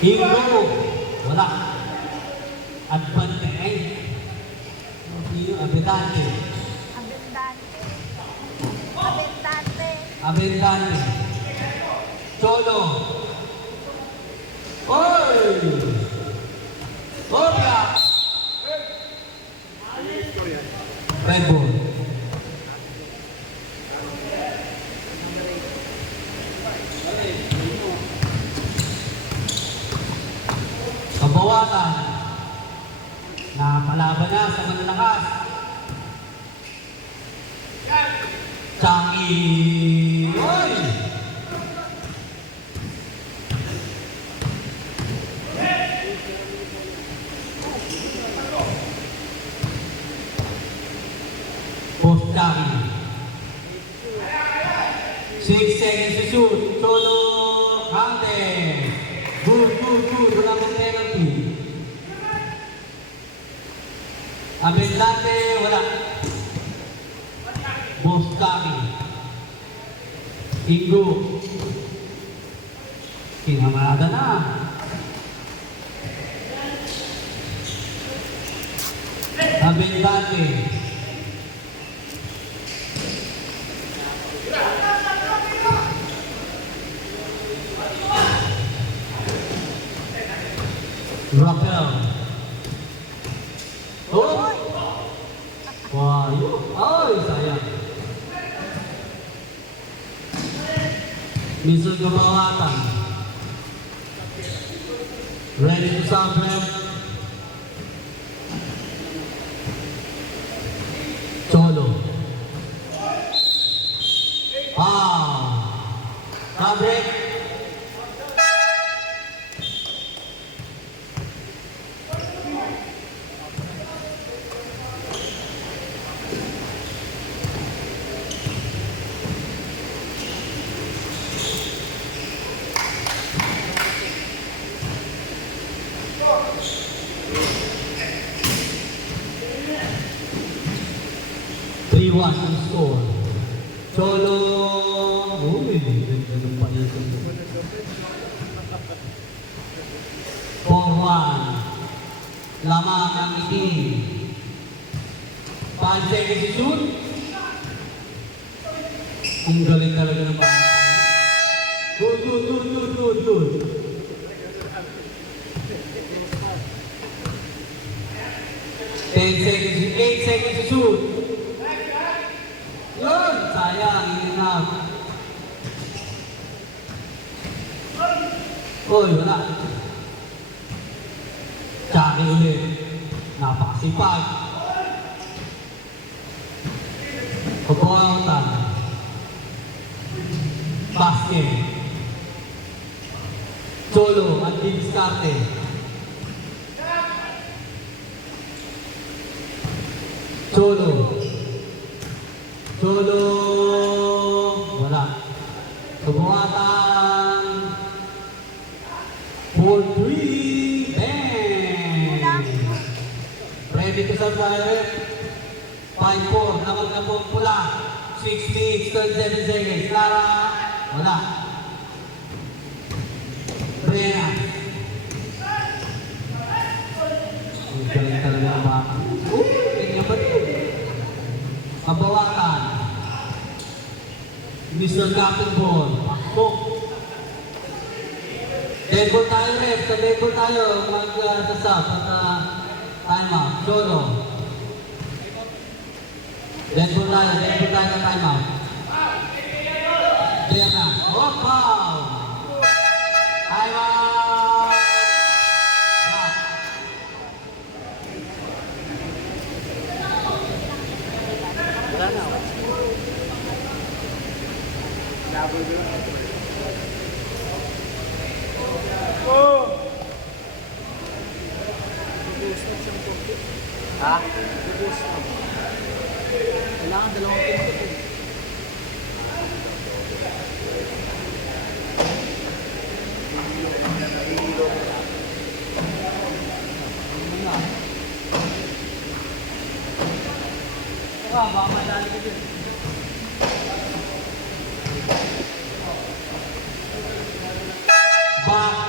Hero, wala. Advante, Abendante. Abendante. Cholo. Oy! Obya! Red ball. Kabawatan. Nakapalaban na sa mananakas. Changi! Oy! Post Changi. 6 seconds to shoot. Cholo Hande. Good. Wala mong penalty. Abendante, wala. Post Changi. Ingo. Kinamada na. Abendante. Rafael. Oh! Wah, ay, sayang. Misal Kabawatan. Ready to serve. Cholo. Break. Three-one ang score. Cholo. Uy, ganun pa yun. 4-1. Lamang ang itim. 5 seconds to shoot. Ang galing talaga ng mga. Good. 10 seconds, 8 seconds to shoot. Yun! Sayang, in and out. Uy, wala. Tsaki ulit. Napakasipag. Pagkakautan. Basket. Cholo at diskarte. Cholo. Wala. Kabawatan. 4-3. Bang! Ready to serve fire. 5-4. Namag na po pula. 6 minutes, 37 seconds. Clara. Wala. Brena. Ang galing talaga ang baka. Ganyan ba ito? Kabawatan. Mr. Captain Ball. Pakbok. Dead ball tayo, rep. Sa dead ball tayo, mag-sasab at time out. Cholo. Dead ball tayo na time out. Berna. Oh, foul! Time out! Wala na. Oh! Ha? Kailangan dalawang pinto. Baka madali ka dyan.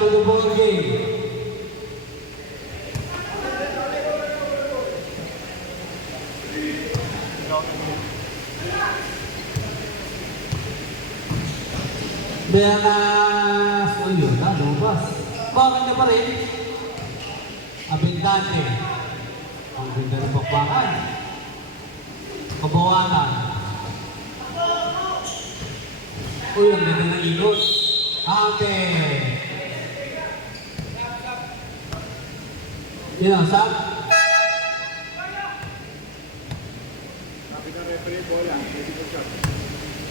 to the ball game. Benas, oh yun na, lumabas. Bakit na pa rin? Abindante. Ang ganda ng bakbakan. Kabawakan. Uy, ang ganda ng ilot. Ate. Yan ang sab.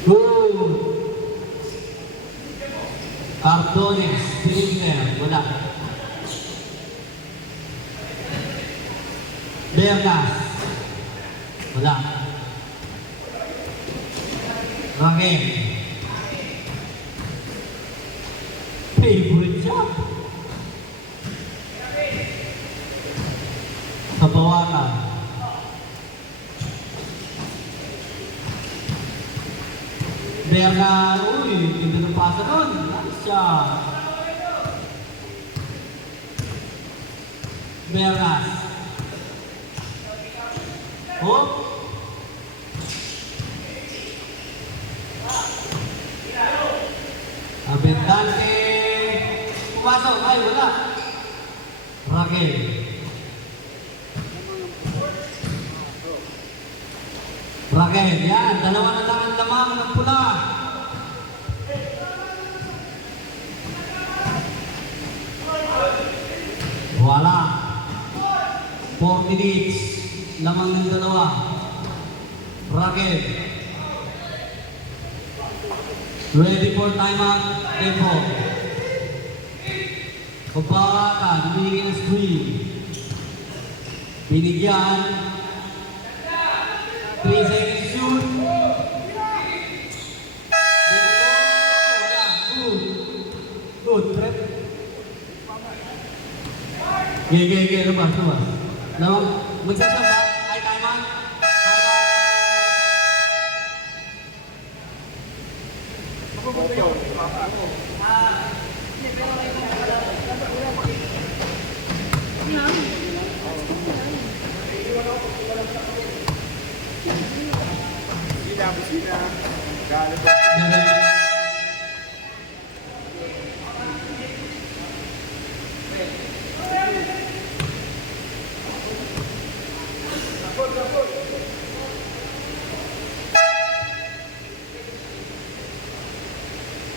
Good. Cardones, Pilipner, wala. Bernas, wala. Raquel, favorite job. Kabawakan. Bernas, uy, hindi na pasa doon. Nice job. Bernas. Oh. Abendante. Pumasok. Ay, wala. Raquel. Raquel, yan. Dalawa na lang ang lamang ng pula. Wala. 4 minutes. Lamang ng dalawa. Raquel. Ready for timeout. Tempo. Kabawakan. Humingi ng screen. Binigyan. 3 seconds shoot. Wala. Good. Trip. Gaya. Lumabas. Lamang. Magsasama. Ay, timeout.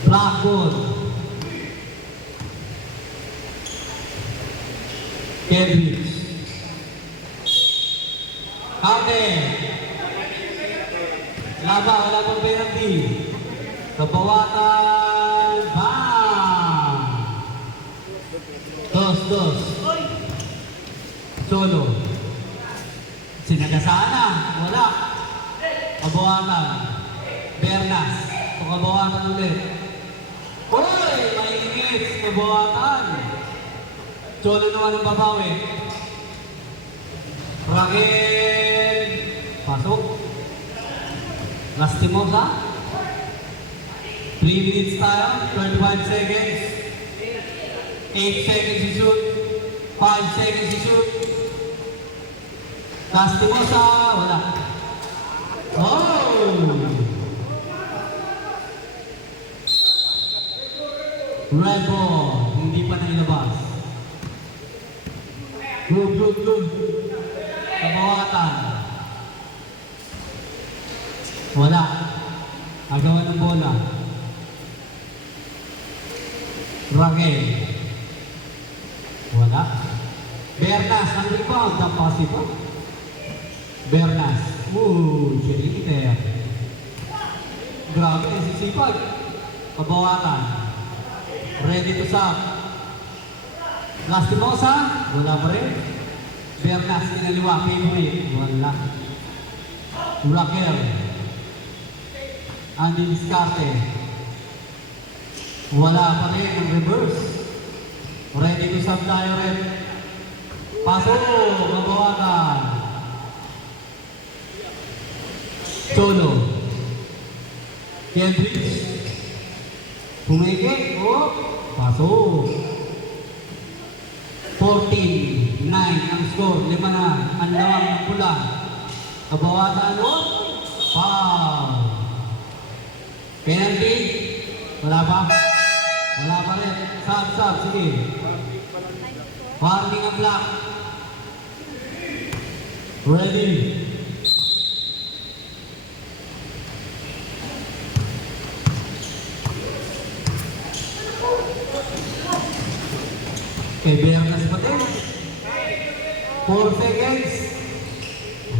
Blackboard. Cambridge. Kate. Wala pang penalty. Kabawatan. Bam! Dos. Solo. Sinagasaan na. Wala. Kabawatan. Bernas. Kabawatan ulit. Uy! Mainit! Kabawatan! Solo naman ang babawi. Raquel! Pasok. Lastimosa. 3 minutes tayo. 25 seconds. 8 seconds to shoot. 5 seconds to shoot. Lastimosa. Wala. Oh! Red ball, hindi pa nailabas. Good. Kabawatan. Wala. Agawan ng bola. Raquel. Wala. Bernas, ang rebound. Ang possible. Bernas. Cheerleader. Grabe, sisipag. Kabawatan. Ready to sub. Lastimosa, wala pa rin. Bernas, kinaliwa, favorite, wala. Raquel. Andy Discarte. Wala pa rin ang reverse. Ready to sub tayo rin. Pasok, mabawakan. Solo. Cambridge. Pumigit, pasok. score, 5 na. Ang lawang ng pula. Kabawatan o? Foul. Penalty? Wala pa? Wala pa rin. Sub, sige. Warning ang black. Ready. Kay Bernas pa din. 4 seconds.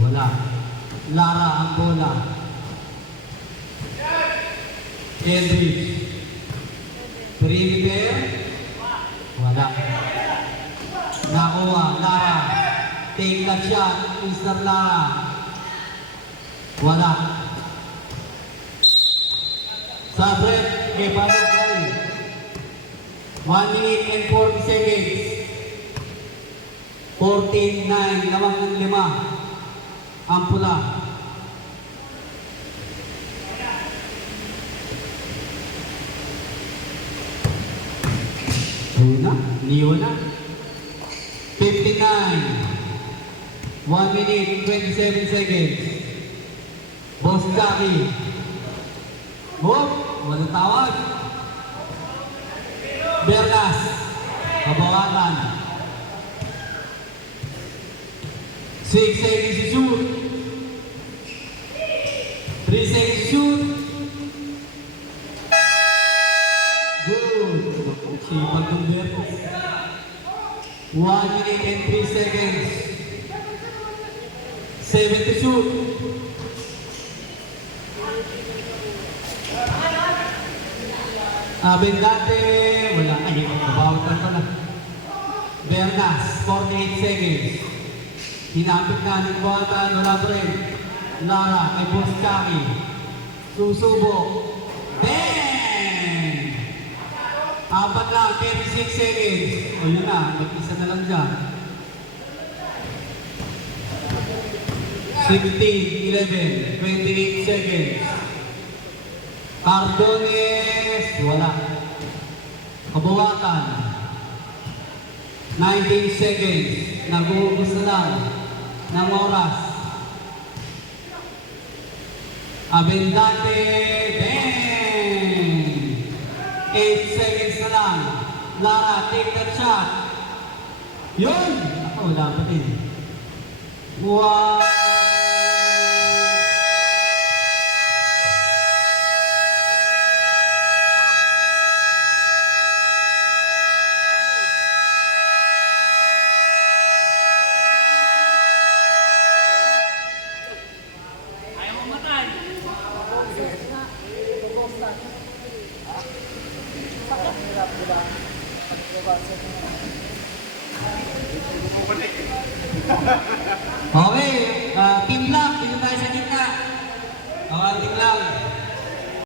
Wala. Lara ang bola. Kendrick. Perimeter. Wala. Nakuha. Lara. Take that shot. Mr. Lara. Wala. Sabret. Kay Balog Gary. 1 minute and 40 seconds. 14-9. Lamang ng 5. Ang pula. Liyo na. 59. 1 minute, 27 seconds. Boss Jackie. Hop, walang tawag. Bernas. Kabawatan. 6 seconds to shoot. 3 seconds to shoot. Good. Sipag ng Bernas. 1 minute and 3 seconds. 7 to shoot. Abendante, wala. Ay, nabawatan ko na. Bernas, 48 seconds. Hinapit na ng buhatan, wala pa rin. Lara, kay Boss Kaki. Susubo. Bang! 4 lang, 36 seconds. O yun na, mag-isa na lang dyan. 16, 11, 28 seconds. Cardones, wala. Kabuwatan. 19 seconds. Nag-uubos na lang ng oras. Abendante, bang! 8 seconds na lang. Lara, take that shot. Yun! Ako, wala pa din. Wow! Okay, team lang, dito tayo sa gitna. Okay, team lang.